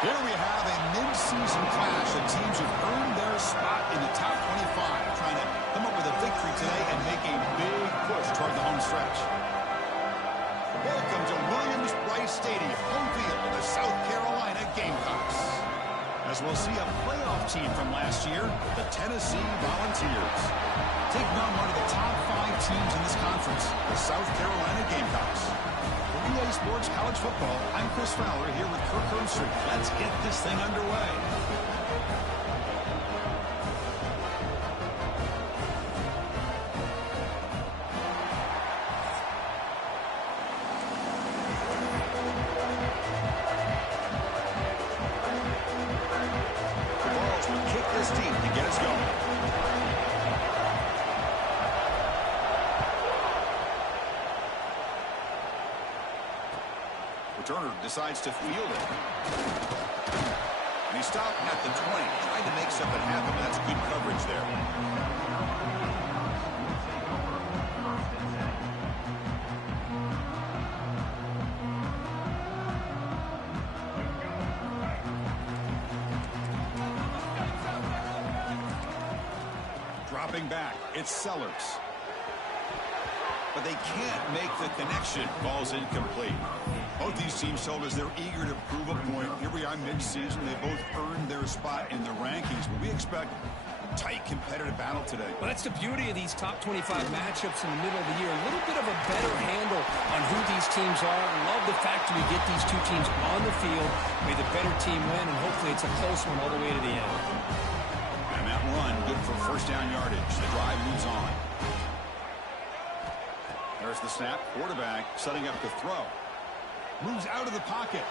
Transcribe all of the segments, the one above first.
Here we have a mid-season clash of teams who've earned their spot in the top 25, trying to come up with a victory today and make a big push toward the home stretch. Welcome to Williams-Brice Stadium, home field of the South Carolina Gamecocks. As we'll see a playoff team from last year, the Tennessee Volunteers, taking on one of the top 5 teams in this conference, the South Carolina Gamecocks. For EA Sports College Football, I'm Chris Fowler here with Kirk Herbstreit. Let's get this thing underway. Turner decides to field it. And he stopped at the 20, trying to make something happen, but that's good coverage there. Dropping back, it's Sellers. But they can't make the connection. Ball's incomplete. Both these teams told us they're eager to prove a point. Here we are mid-season. They both earned their spot in the rankings. But we expect a tight, competitive battle today. Well, that's the beauty of these top 25 matchups in the middle of the year. A little bit of a better handle on who these teams are. I love the fact that we get these two teams on the field. May the better team win, and hopefully it's a close one all the way to the end. And that run, good for first down yardage. The drive moves on. There's the snap. Quarterback setting up the throw. Moves out of the pocket.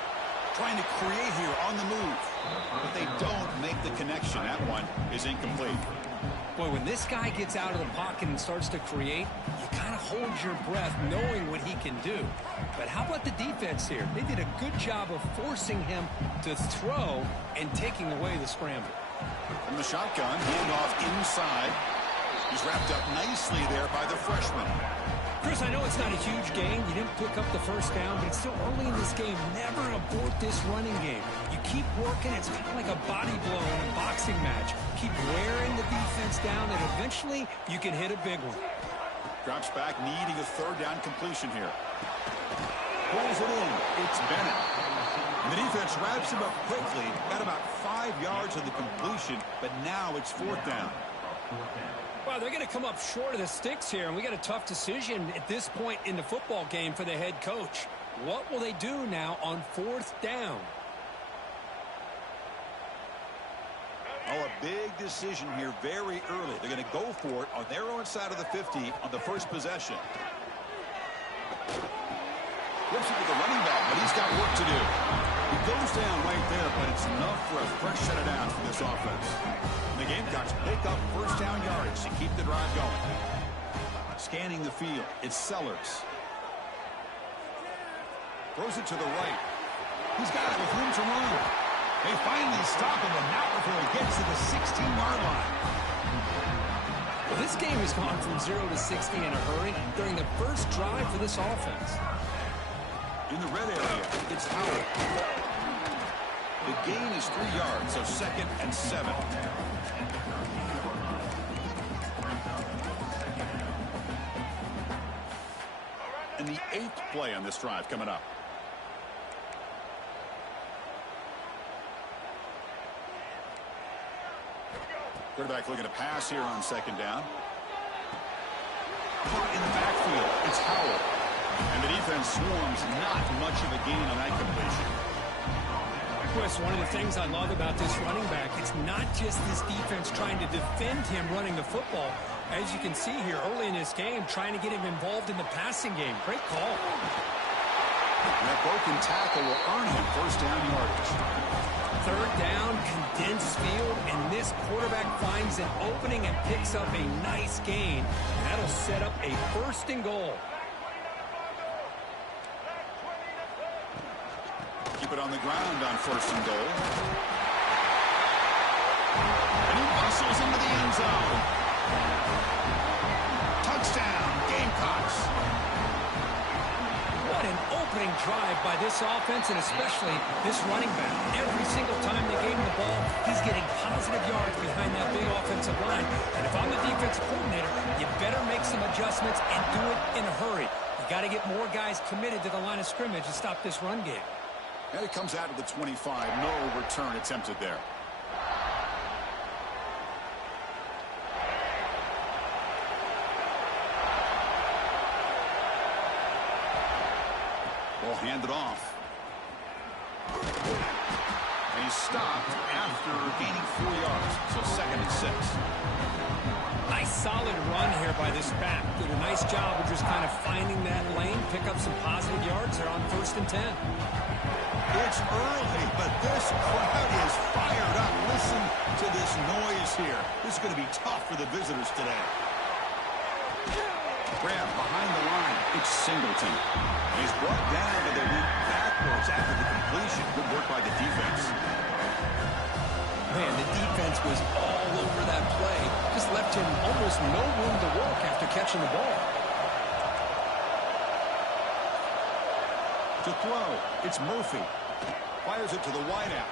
Trying to create here on the move. But they don't make the connection. That one is incomplete. Boy, when this guy gets out of the pocket and starts to create, you kind of hold your breath knowing what he can do. But how about the defense here? They did a good job of forcing him to throw and taking away the scramble. From the shotgun, handoff inside. He's wrapped up nicely there by the freshman. Chris, I know it's not a huge game. You didn't pick up the first down, but it's still early in this game. Never abort this running game. You keep working. It's kind of like a body blow in a boxing match. Keep wearing the defense down, and eventually you can hit a big one. Drops back, needing a third down completion here. Pulls it in. It's Bennett. And the defense wraps him up quickly. Got about 5 yards of the completion, but now it's 4th down. Well, they're going to come up short of the sticks here, and we got a tough decision at this point in the football game for the head coach. What will they do now on 4th down? Oh, a big decision here very early. They're going to go for it on their own side of the 50 on the first possession. Flips it with the running back, but he's got work to do. He goes down right there, but it's enough for a fresh set of downs for this offense. The Gamecocks pick up first down yardage to keep the drive going. Scanning the field, it's Sellers. Throws it to the right. He's got it with room to run. They finally stop him, but not before he gets to the 16-yard line. Well, this game has gone from 0 to 60 in a hurry during the first drive for this offense. In the red area, it's Howard. The gain is 3 yards, so 2nd and 7. And the 8th play on this drive coming up. Quarterback looking to pass here on 2nd down. Caught in the backfield, it's Howard. And the defense swarms, not much of a gain on that completion. Chris, one of the things I love about this running back, it's not just this defense trying to defend him running the football. As you can see here early in this game, trying to get him involved in the passing game. Great call. And that broken tackle will earn him first down yardage. 3rd down, condensed field, and this quarterback finds an opening and picks up a nice gain. That'll set up a 1st and goal. Keep it on the ground on 1st and goal. And he muscles into the end zone. Touchdown, Gamecocks. What an opening opening drive by this offense and especially this running back. Every single time they gave him the ball, he's getting positive yards behind that big offensive line. And if I'm the defensive coordinator, you better make some adjustments and do it in a hurry. You got to get more guys committed to the line of scrimmage to stop this run game. And it comes out of the 25. No return attempted there. Ball handed off. And he's stopped after gaining 4 yards. So 2nd and 6. Nice solid run here by this back. Did a nice job of just kind of finding that lane, pick up some positive yards. They're on 1st and 10. It's early, but this crowd is fired up. Listen to this noise here. This is going to be tough for the visitors today. Grab behind the line. It's Singleton. He's brought down, but they went backwards after the completion. Good work by the defense. Man, the defense was all over that play. Just left him almost no room to work after catching the ball. To throw, it's Murphy. Fires it to the wideout.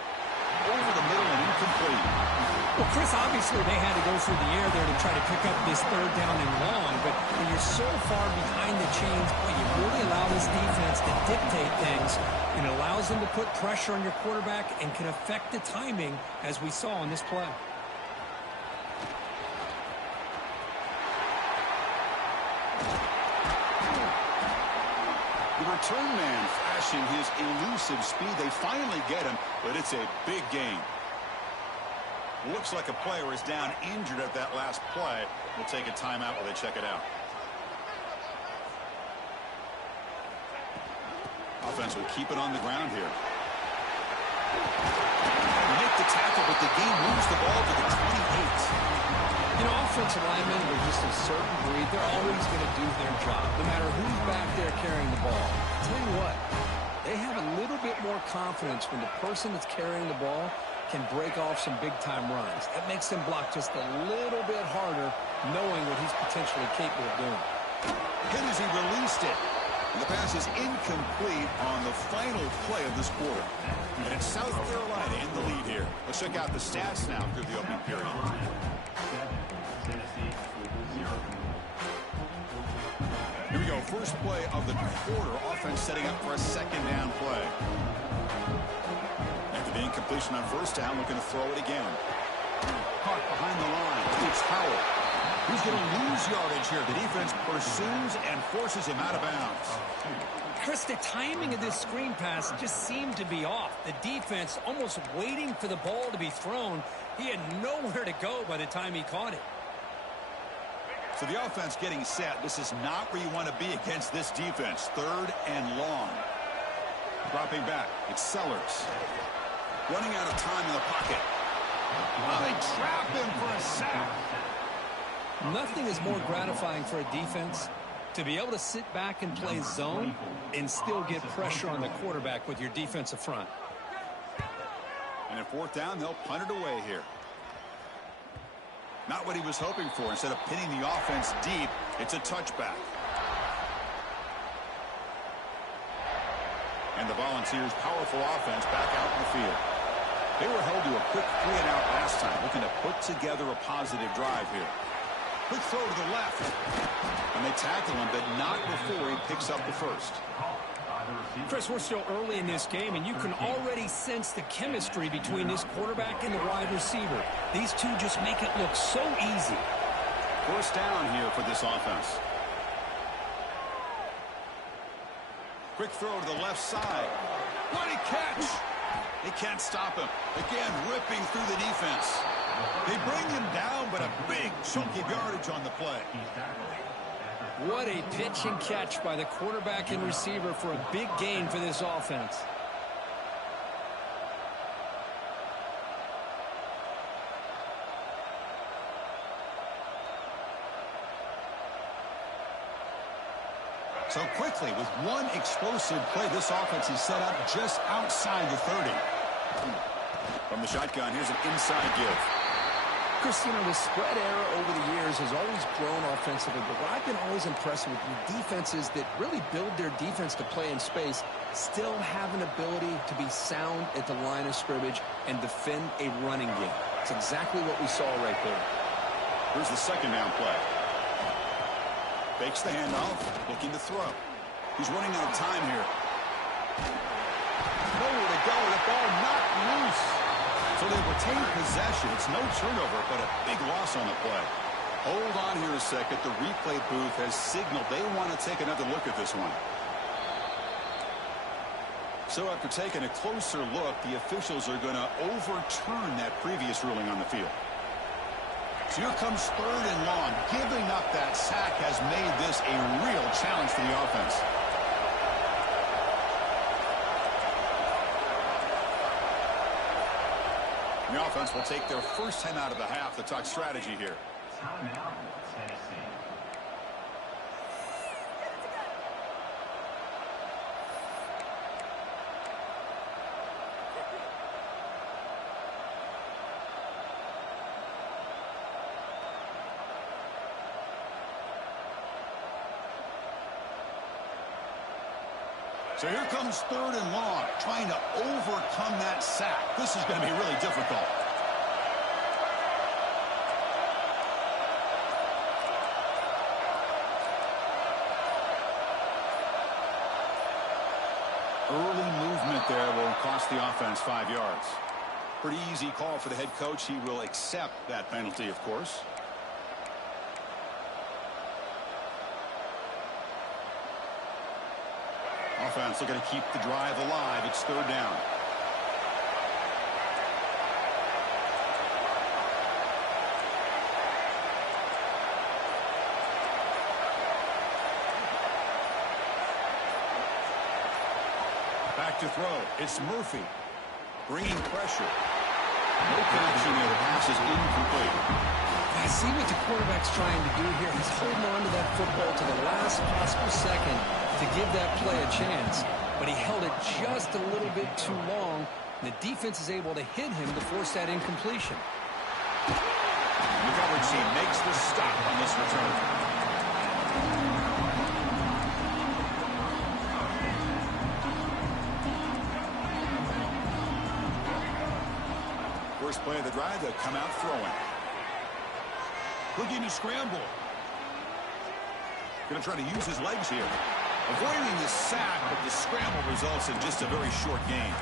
Over the middle and incomplete. Well, Chris, obviously they had to go through the air there to try to pick up this 3rd down and long, but when you're so far behind the chains, boy, you really allow this defense to dictate things, and it allows them to put pressure on your quarterback and can affect the timing, as we saw on this play. The return man flashing his elusive speed. They finally get him, but it's a big gain. Looks like a player is down injured at that last play. We'll take a timeout while they check it out. Offense will keep it on the ground here. They make the tackle, but the game moves the ball to the 28. You know, offensive linemen are just a certain breed. They're always going to do their job, no matter who's back there carrying the ball. I'll tell you what, they have a little bit more confidence when the person that's carrying the ball can break off some big-time runs. That makes them block just a little bit harder, knowing what he's potentially capable of doing. Hit as he released it. And the pass is incomplete on the final play of this quarter. And it's South Carolina in the lead here. Let's check out the stats now through the opening period. Here we go. First play of the quarter. Offense setting up for a 2nd down play. After the incompletion on 1st down, looking to throw it again. Caught behind the line. It's Howard. He's going to lose yardage here. The defense pursues and forces him out of bounds. Chris, the timing of this screen pass just seemed to be off. The defense almost waiting for the ball to be thrown. He had nowhere to go by the time he caught it. So the offense getting set. This is not where you want to be against this defense. 3rd and long. Dropping back. It's Sellers. Running out of time in the pocket. Oh, they trap him for a sack. Nothing is more gratifying for a defense to be able to sit back and play zone and still get pressure on the quarterback with your defensive front. And at 4th down, they'll punt it away here. Not what he was hoping for. Instead of pinning the offense deep, it's a touchback. And the Volunteers' powerful offense back out in the field. They were held to a quick 3-and-out last time, looking to put together a positive drive here. Quick throw to the left. And they tackle him, but not before he picks up the first. Chris, we're still early in this game, and you can already sense the chemistry between this quarterback and the wide receiver. These two just make it look so easy. 1st down here for this offense. Quick throw to the left side. What a catch! They can't stop him. Again, ripping through the defense. They bring him down, but a big chunk of yardage on the play. What a pitch and catch by the quarterback and receiver for a big gain for this offense. So quickly, with one explosive play, this offense is set up just outside the 30. From the shotgun, here's an inside give. Chris, you know, the spread era over the years has always grown offensively, but what I've been always impressed with defenses that really build their defense to play in space still have an ability to be sound at the line of scrimmage and defend a running game. It's exactly what we saw right there. Here's the second down play. Fakes the handoff, looking to throw. He's running out of time here. Nowhere to go, the ball knocked loose. So they retain possession. It's no turnover, but a big loss on the play. Hold on here a second. The replay booth has signaled they want to take another look at this one. So after taking a closer look, the officials are going to overturn that previous ruling on the field. So here comes third and long. Giving up that sack has made this a real challenge for the offense. The offense will take their first 10 out of the half to talk strategy here. Timeout, Tennessee. So here comes third and long, trying to overcome that sack. This is going to be really difficult. Early movement there will cost the offense 5 yards. Pretty easy call for the head coach. He will accept that penalty, of course. Offense looking to keep the drive alive. It's third down. Back to throw. It's Murphy. Bringing pressure. No connection there. The pass is incomplete. I see what the quarterback's trying to do here. He's holding on to that football to the last possible second to give that play a chance. But he held it just a little bit too long. And the defense is able to hit him to force that incompletion. The coverage team makes the stop on this return. First play of the drive, they'll come out throwing. Looking to scramble. Going to try to use his legs here. Avoiding the sack, but the scramble results in just a very short gain.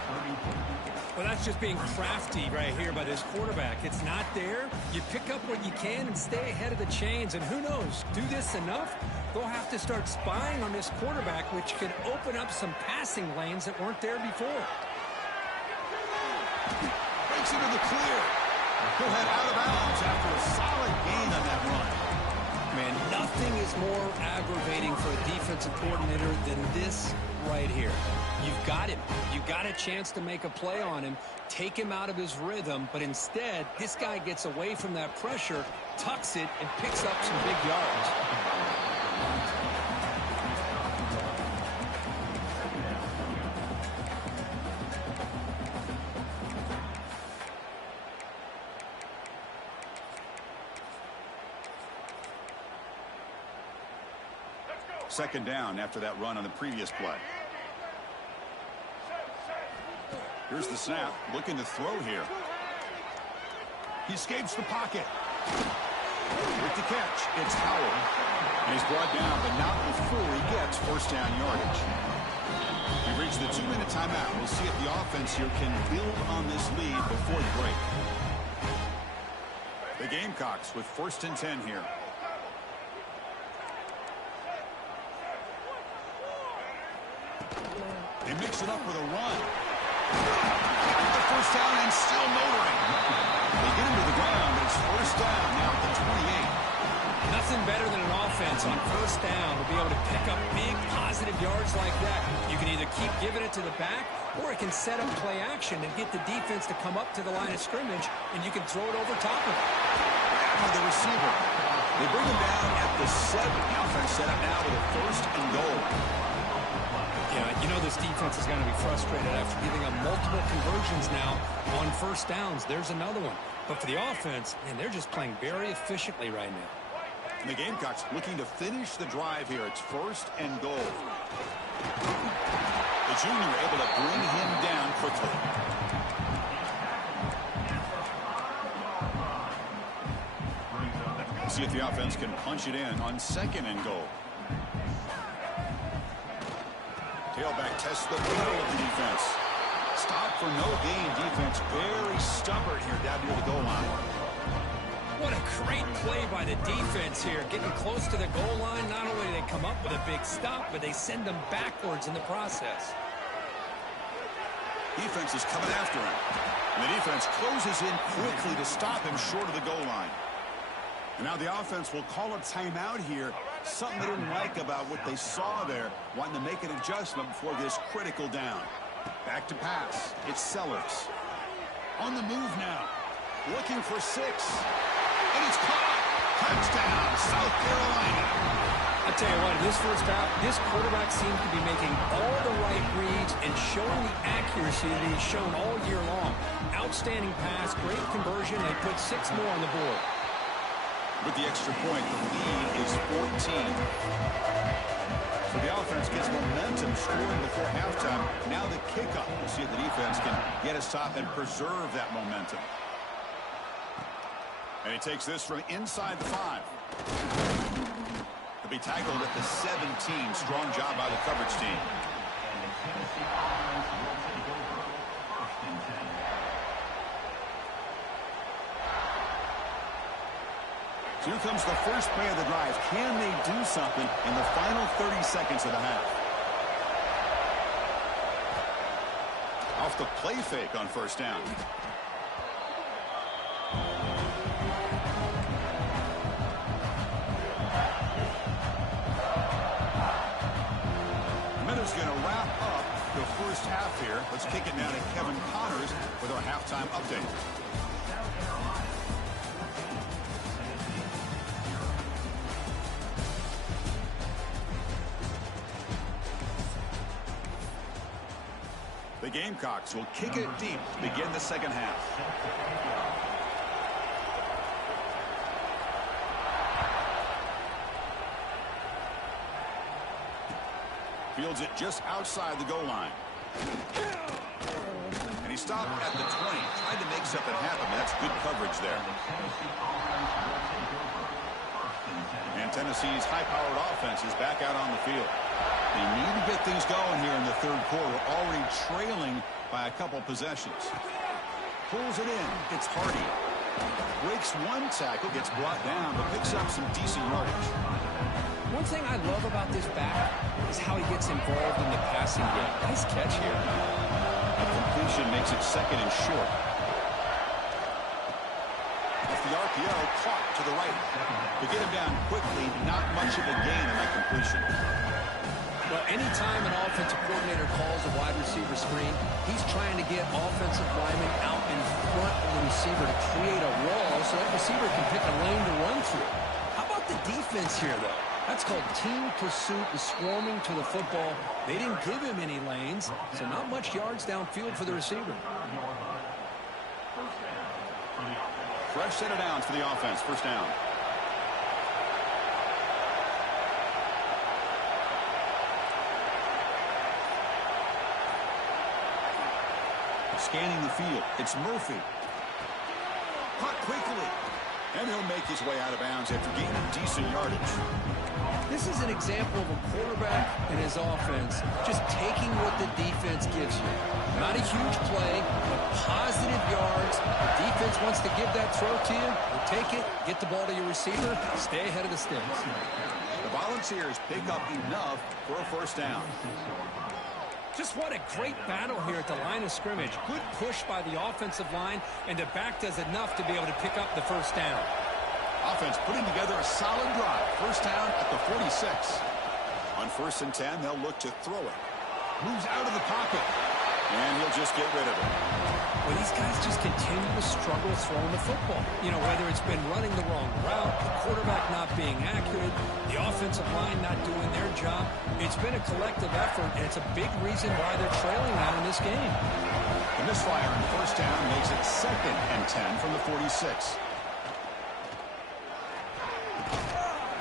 Well, that's just being crafty right here by this quarterback. It's not there. You pick up what you can and stay ahead of the chains. And who knows, do this enough, they'll have to start spying on this quarterback, which could open up some passing lanes that weren't there before. Breaks into the clear. He'll head out of bounds after a solid gain on that run. Man, nothing is more aggravating for a defensive coordinator than this right here. You've got him. You've got a chance to make a play on him, take him out of his rhythm, but instead, this guy gets away from that pressure, tucks it, and picks up some big yards. Second down after that run on the previous play. Here's the snap. Looking to throw here. He escapes the pocket. With the catch, it's Howard. And he's brought down, but not before he gets first down yardage. We reach the 2-minute timeout. We'll see if the offense here can build on this lead before the break. The Gamecocks with first and 10 here. They mix it up with a run. The first down and still motoring. They get him to the ground, but it's first down now at the 28. Nothing better than an offense on first down to be able to pick up big positive yards like that. You can either keep giving it to the back, or it can set up play action and get the defense to come up to the line of scrimmage, and you can throw it over top of it. For the receiver. They bring him down at the 7. The offense set up now with a first and goal. Yeah, you know this defense is going to be frustrated after giving up multiple conversions now on first downs. There's another one. But for the offense, man, they're just playing very efficiently right now. And the Gamecocks looking to finish the drive here. It's 1st and goal. The junior able to bring him down quickly. See if the offense can punch it in on 2nd and goal. Tailback tests the middle of the defense. Stop for no gain defense. Very stubborn here down near the goal line. What a great play by the defense here. Getting close to the goal line, not only do they come up with a big stop, but they send them backwards in the process. Defense is coming after him. And the defense closes in quickly to stop him short of the goal line. And now the offense will call a timeout here. Something they didn't like about what they saw there. Wanting to make an adjustment before this critical down. Back to pass. It's Sellers. On the move now. Looking for 6. And it's caught. Touchdown, South Carolina. I tell you what, in this first half, this quarterback seems to be making all the right reads and showing the accuracy that he's shown all year long. Outstanding pass, great conversion. They put 6 more on the board. With the extra point, the lead is 14. So the offense gets momentum scoring before halftime. Now the kickoff. We'll see if the defense can get a stop and preserve that momentum. And he takes this from inside the 5. He'll be tackled at the 17. Strong job by the coverage team. So here comes the first play of the drive. Can they do something in the final 30 seconds of the half? Off the play fake on 1st down. Minute's going to wrap up the first half here. Let's kick it now to Kevin Connors with our halftime update. The Gamecocks will kick it deep to begin the second half. Fields it just outside the goal line. And he stopped at the 20, trying to make something happen. That's good coverage there. And Tennessee's high-powered offense is back out on the field. They need to get things going here in the 3rd quarter, already trailing by a couple possessions. Pulls it in. It's Hardy. Breaks 1 tackle, gets brought down, but picks up some decent yardage. One thing I love about this back is how he gets involved in the passing game. Nice catch here. A completion makes it 2nd and short. Off the RPO, caught to the right. To get him down quickly, not much of a gain in that completion. Well, anytime an offensive coordinator calls a wide receiver screen, he's trying to get offensive linemen out in front of the receiver to create a wall so that receiver can pick a lane to run through. How about the defense here, though? That's called team pursuit and swarming to the football. They didn't give him any lanes, so not much yards downfield for the receiver. Fresh set of downs for the offense. 1st down. Scanning the field. It's Murphy. Caught quickly. And he'll make his way out of bounds after gaining decent yardage. This is an example of a quarterback and his offense just taking what the defense gives you. Not a huge play, but positive yards. The defense wants to give that throw to you. You take it, get the ball to your receiver, stay ahead of the sticks. The Volunteers pick up enough for a 1st down. Just what a great battle here at the line of scrimmage. Good push by the offensive line, and the back does enough to be able to pick up the 1st down. Offense putting together a solid drive. 1st down at the 46. On 1st and 10, they'll look to throw it. Moves out of the pocket. And he'll just get rid of it. Well, these guys just continue to struggle throwing the football. You know, whether it's been running the wrong route, the quarterback not being accurate, the offensive line not doing their job. It's been a collective effort, and it's a big reason why they're trailing now in this game. The misfire on the first down makes it 2nd and 10 from the 46.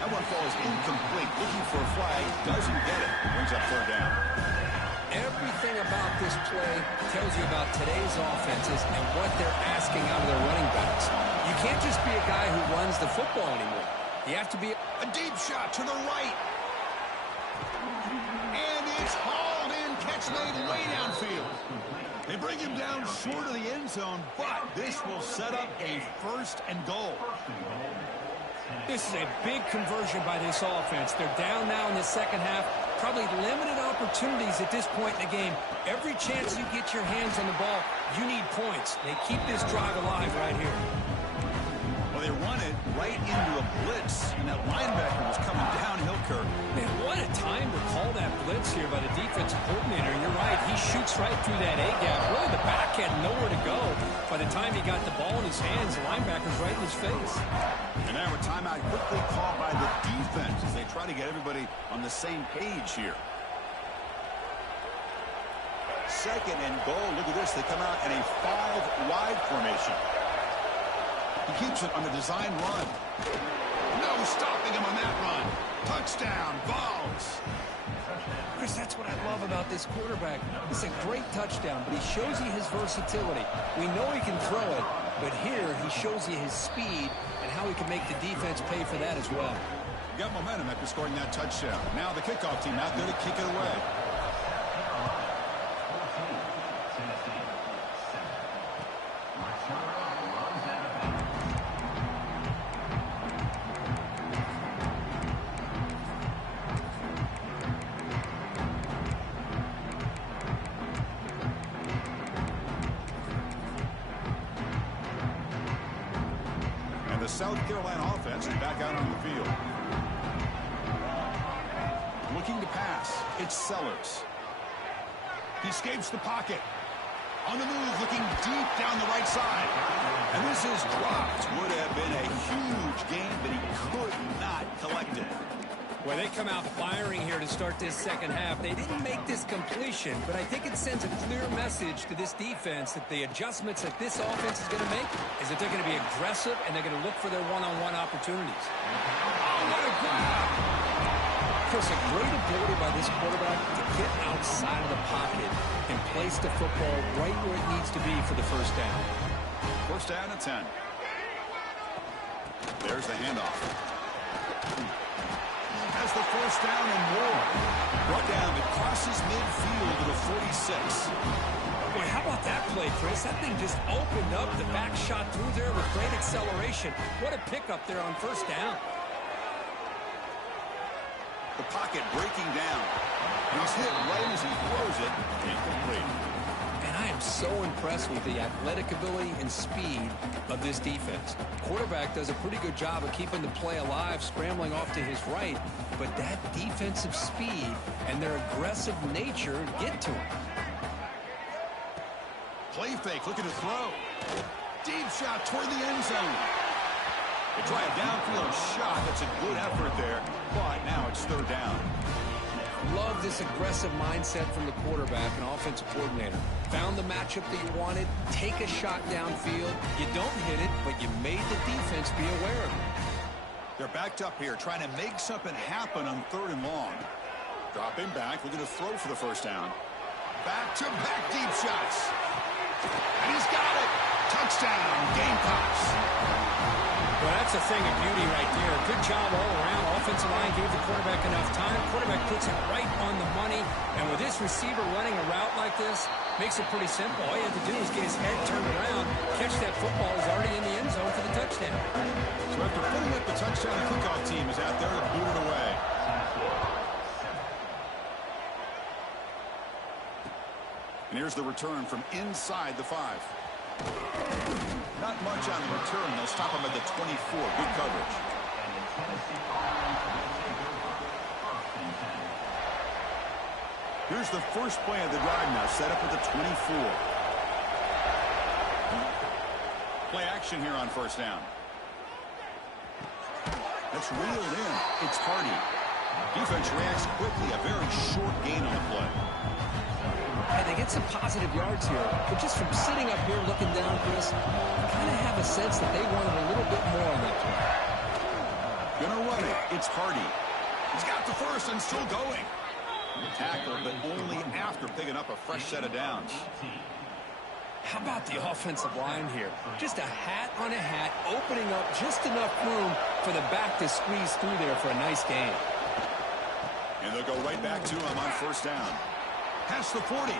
That one falls incomplete. Looking for a flag. Doesn't get it. Brings up 3rd down. Everything about this play tells you about today's offenses and what they're asking out of their running backs. You can't just be a guy who runs the football anymore. You have to be a deep shot to the right. And it's hauled in. Catch made way downfield. They bring him down short of the end zone, but this will set up a 1st and goal. This is a big conversion by this offense. They're down now in the second half. Probably limited opportunities at this point in the game. Every chance you get your hands on the ball, you need points. They keep this drive alive right here. Well, they run it right into a blitz, and that linebacker was coming downhill, Kirk. Man, what a time to call that blitz here by the defensive coordinator. You're right. He shoots right through that A-gap. Really, the back had nowhere to go. By the time he got the ball in his hands, the linebacker's right in his face. And now a timeout quickly called by the defense as they try to get everybody on the same page here. 2nd and goal. Look at this. They come out in a 5-wide formation. He keeps it on the design run. No stopping him on that run. Touchdown, Vols. Chris, that's what I love about this quarterback. It's a great touchdown, but he shows you his versatility. We know he can throw it, but here he shows you his speed and how he can make the defense pay for that as well. Got momentum after scoring that touchdown. Now the kickoff team out there to kick it away. The South Carolina offense is back out on the field. Looking to pass. It's Sellers. He escapes the pocket. On the move, looking deep down the right side. And this is dropped. Would have been a huge gain, but he could not collect it. Well, they come out firing here to start this second half. They didn't make this completion, but I think it sends a clear message to this defense that the adjustments that this offense is going to make is that they're going to be aggressive and they're going to look for their one-on-one opportunities. Oh, what a grab! Chris, a great ability by this quarterback to get outside of the pocket and place the football right where it needs to be for the first down. 1st down and 10. There's the handoff. Has the 1st down and more. Brought down, it crosses midfield to the 46. Boy, how about that play, Chris? That thing just opened up. The back shot through there with great acceleration. What a pickup there on 1st down. The pocket breaking down. And he's hit right as he throws it. Incomplete. And I am so impressed with the athletic ability and speed of this defense. Quarterback does a pretty good job of keeping the play alive, scrambling off to his right, but that defensive speed and their aggressive nature get to him. Play fake, looking to throw. Deep shot toward the end zone. They try a downfield shot. That's a good effort there, but now it's 3rd down. Love this aggressive mindset from the quarterback and offensive coordinator. Found the matchup that you wanted, take a shot downfield. You don't hit it, but you made the defense be aware of it. They're backed up here, trying to make something happen on 3rd and long. Dropping back, looking to throw for the 1st down. Back-to-back deep shots. And he's got it. Touchdown, Gamecocks. Well, that's a thing of beauty right there. Good job all around. Offensive line gave the quarterback enough time. Quarterback puts it right on the money. And with this receiver running a route like this, makes it pretty simple. All you have to do is get his head turned around, catch that football. He's already in the end zone for the touchdown. So after putting up the touchdown, the kickoff team is out there to boot it away. And here's the return from inside the 5. Not much on the return. They'll stop him at the 24. Good coverage. Here's the first play of the drive now, set up at the 24. Play action here on first down. That's reeled in. It's Hardy. Defense reacts quickly. A very short gain on the play. And they get some positive yards here, but just from sitting up here looking down, Chris, I kind of have a sense that they wanted a little bit more on that play. Gonna run it. It's Hardy. He's got the first and still going. Tackle, but only after picking up a fresh set of downs. How about the offensive line here? Just a hat on a hat, opening up just enough room for the back to squeeze through there for a nice gain. And they'll go right back to him on first down. Past the 40.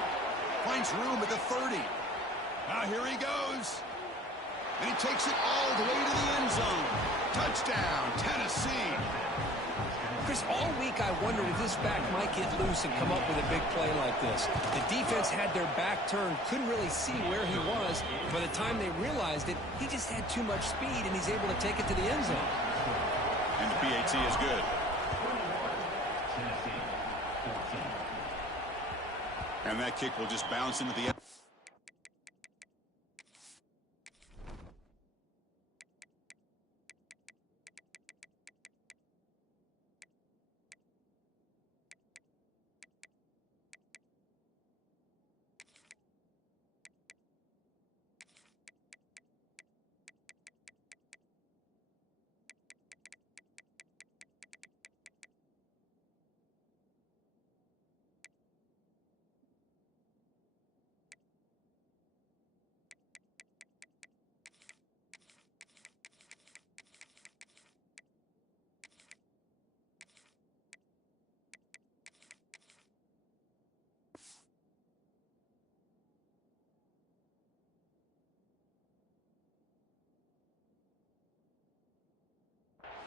Finds room at the 30. Now here he goes. And he takes it all the way to the end zone. Touchdown, Tennessee. Chris, all week I wondered if this back might get loose and come up with a big play like this. The defense had their back turned, couldn't really see where he was. By the time they realized it, he just had too much speed, and he's able to take it to the end zone. And the PAT is good. And that kick will just bounce into the end.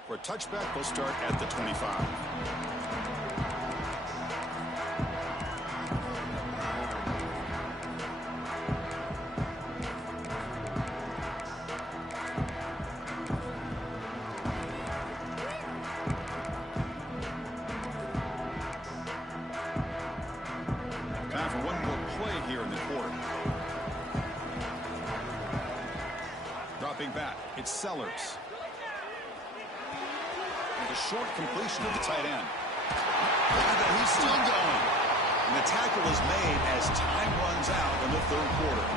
For a touchback, we'll start at the 25. Time for one more play here in the quarter. Dropping back, it's Sellers. The short completion of the tight end. Look at that, he's still going. And the tackle is made as time runs out in the third quarter.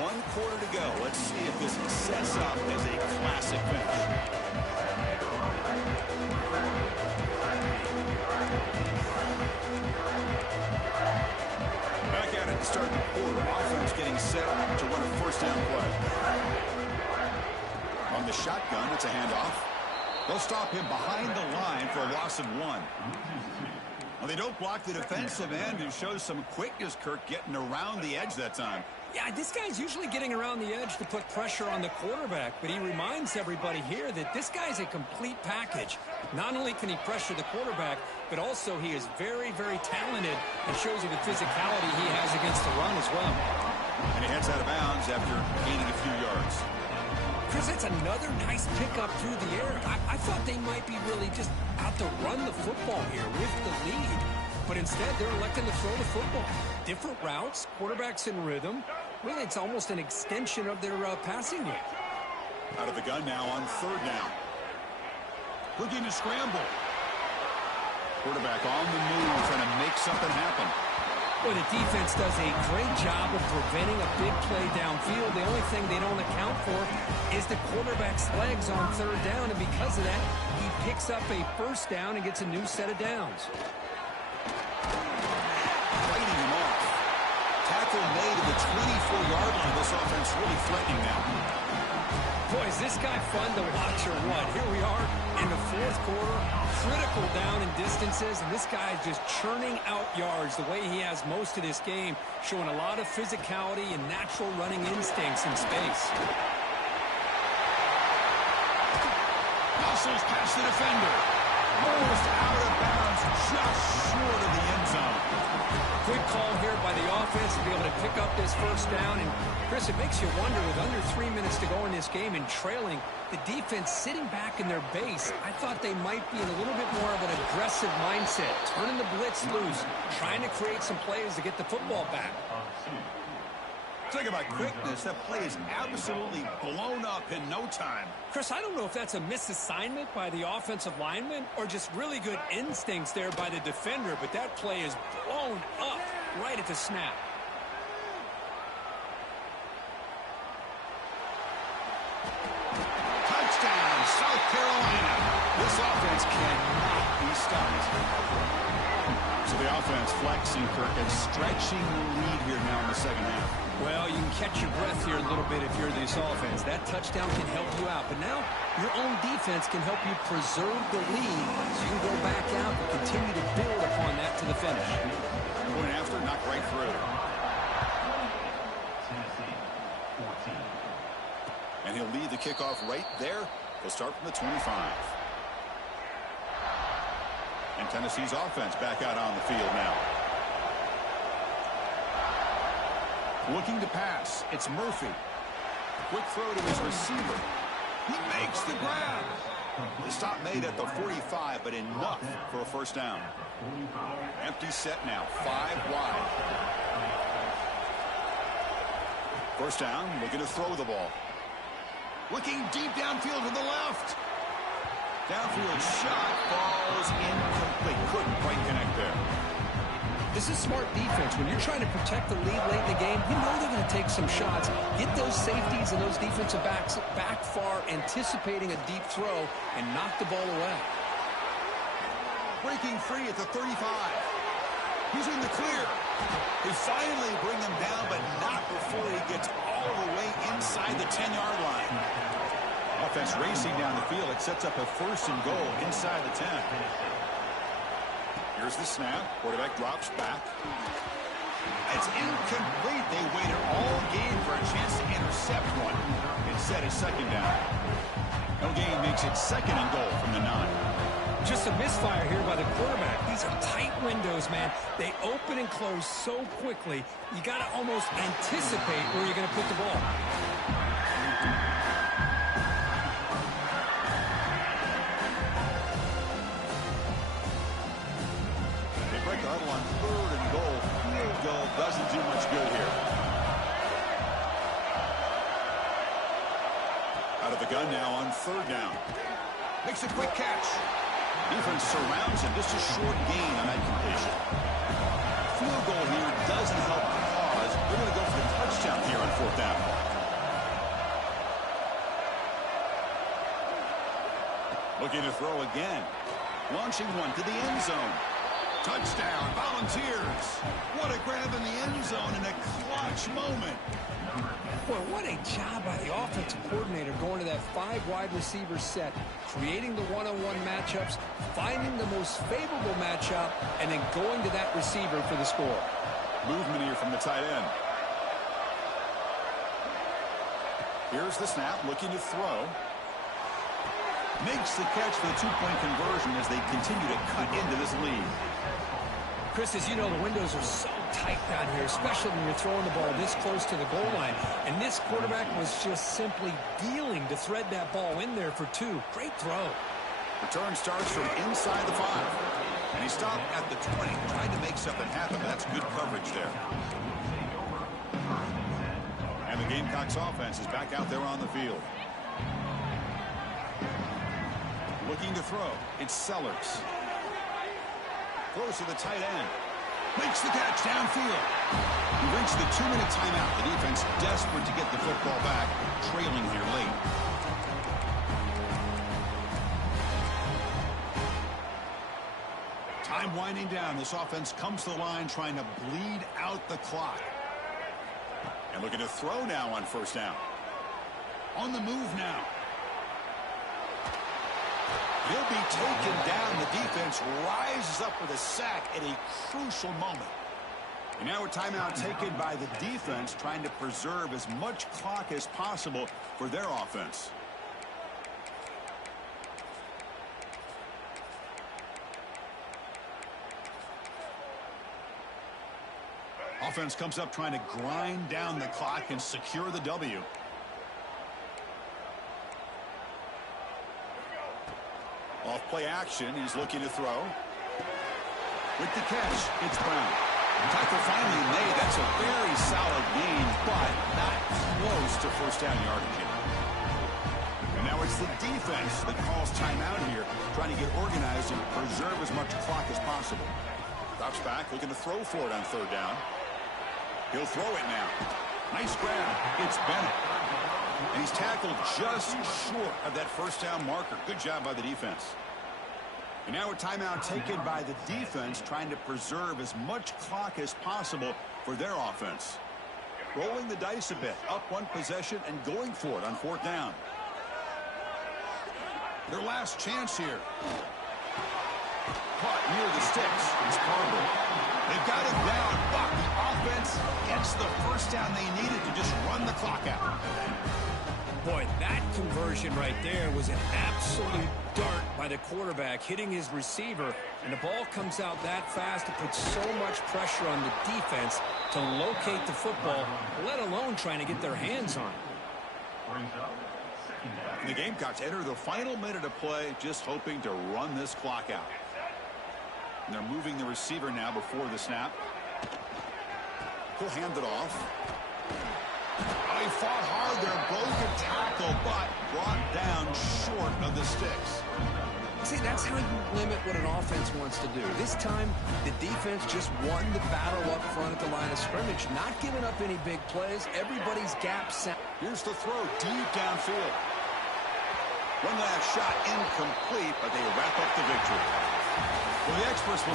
One quarter to go. Let's see if this sets up as a classic finish. Back at it to start the quarter. Offense getting set to run a first down play. On the shotgun, it's a handoff. They'll stop him behind the line for a loss of 1. Well, they don't block the defensive end, who shows some quickness, Kirk, getting around the edge that time. Yeah, this guy's usually getting around the edge to put pressure on the quarterback, but he reminds everybody here that this guy's a complete package. Not only can he pressure the quarterback, but also he is very, very talented and shows you the physicality he has against the run as well. And he heads out of bounds after gaining a few yards. Chris, that's another nice pickup through the air. I thought they might be really just out to run the football here with the lead. But instead, they're electing to throw the football. Different routes, quarterbacks in rhythm. Really, it's almost an extension of their passing game. Out of the gun now on third down. Looking to scramble. Quarterback on the move, trying to make something happen. Boy, the defense does a great job of preventing a big play downfield. The only thing they don't account for is the quarterback's legs on third down, and because of that, he picks up a first down and gets a new set of downs. Fighting him off. Tackle made at the 24-yard line. This offense really threatening now. Boy, is this guy fun to watch or what? Here we are in the fourth quarter, critical down in distances, and this guy is just churning out yards the way he has most of this game, showing a lot of physicality and natural running instincts in space. Muscles past the defender. Almost out of bounds, just short of the end zone. Good call here by the offense to be able to pick up this first down. And, Chris, it makes you wonder, with under 3 minutes to go in this game and trailing, the defense sitting back in their base, I thought they might be in a little bit more of an aggressive mindset, turning the blitz loose, trying to create some plays to get the football back. Talk about quickness. That play is absolutely blown up in no time. Chris, I don't know if that's a misassignment by the offensive lineman or just really good instincts there by the defender, but that play is blown up right at the snap. Touchdown, South Carolina. This offense cannot be stopped. So the offense flexing, Kirk, and stretching the lead here now in the second half. Well, you can catch your breath here a little bit if you're this offense. That touchdown can help you out. But now your own defense can help you preserve the lead so you can go back out and continue to build upon that to the finish. Going after, knocked right through. Tennessee, 14. And he'll lead the kickoff right there. He'll start from the 25. And Tennessee's offense back out on the field now. Looking to pass. It's Murphy. Quick throw to his receiver. He makes the grab. The stop made at the 45, but enough for a first down. Empty set now. 5 wide. First down, looking to throw the ball. Looking deep downfield to the left. Downfield shot falls incomplete. Couldn't quite connect there. This is smart defense. When you're trying to protect the lead late in the game, you know they're going to take some shots. Get those safeties and those defensive backs back far, anticipating a deep throw, and knock the ball away. Breaking free at the 35. He's in the clear. They finally bring him down, but not before he gets all the way inside the 10-yard line. Offense racing down the field. It sets up a first and goal inside the 10. Here's the snap. Quarterback drops back. It's incomplete. They waited all game for a chance to intercept one. Instead, it's second down. No gain makes it second and goal from the 9. Just a misfire here by the quarterback. These are tight windows, man. They open and close so quickly, you got to almost anticipate where you're going to put the ball. They break the huddle on third and goal. Field goal doesn't do much good here. Out of the gun now on third down. Makes a quick catch. Defense surrounds him. Just a short gain on that completion. Field goal here doesn't help the cause. They're going to go for the touchdown here on fourth down. Looking to throw again. Launching one to the end zone. Touchdown, Volunteers. What a grab in the end zone in a clutch moment. Boy, what a job by the offensive coordinator going to that 5 wide receiver set, creating the one-on-one matchups, finding the most favorable matchup, and then going to that receiver for the score. Movement here from the tight end. Here's the snap, looking to throw. Makes the catch for the 2-point conversion as they continue to cut into this lead. Chris, as you know, the windows are so tight down here, especially when you're throwing the ball this close to the goal line. And this quarterback was just simply dealing to thread that ball in there for 2. Great throw. Return starts from inside the 5. And he stopped at the 20, trying to make something happen, but that's good coverage there. And the Gamecocks offense is back out there on the field. Looking to throw. It's Sellers. Throws to the tight end. Makes the catch downfield. We reached the 2-minute timeout. The defense desperate to get the football back, trailing here late. Time winding down. This offense comes to the line trying to bleed out the clock. And looking to throw now on first down. On the move now. He'll be taken down. The defense rises up with a sack at a crucial moment. And now a timeout taken by the defense, trying to preserve as much clock as possible for their offense. Offense comes up trying to grind down the clock and secure the W. Off play action. He's looking to throw. With the catch, it's Brown. Tackle finally made. That's a very solid gain, but not close to first down yardage yet. And now it's the defense that calls timeout here, trying to get organized and preserve as much clock as possible. Drops back, looking to throw for it on third down. He'll throw it now. Nice grab. It's Bennett. And he's tackled just short of that first down marker. Good job by the defense. And now a timeout taken by the defense, trying to preserve as much clock as possible for their offense. Rolling the dice a bit, up one possession and going for it on fourth down. Their last chance here. Caught near the sticks. It's Carver. They've got it down, but the offense gets the first down they needed to just run the clock out. Boy, that conversion right there was an absolute dart by the quarterback, hitting his receiver, and the ball comes out that fast. It puts so much pressure on the defense to locate the football, let alone trying to get their hands on it. And the Gamecocks enter the final minute of play, just hoping to run this clock out. And they're moving the receiver now before the snap. He'll hand it off. Oh, he fought hard there, broke a tackle, but brought down short of the sticks. See, that's how you limit what an offense wants to do. This time, the defense just won the battle up front at the line of scrimmage, not giving up any big plays. Everybody's gap set. Here's the throw deep downfield. One last shot incomplete, but they wrap up the victory. Well, the experts will say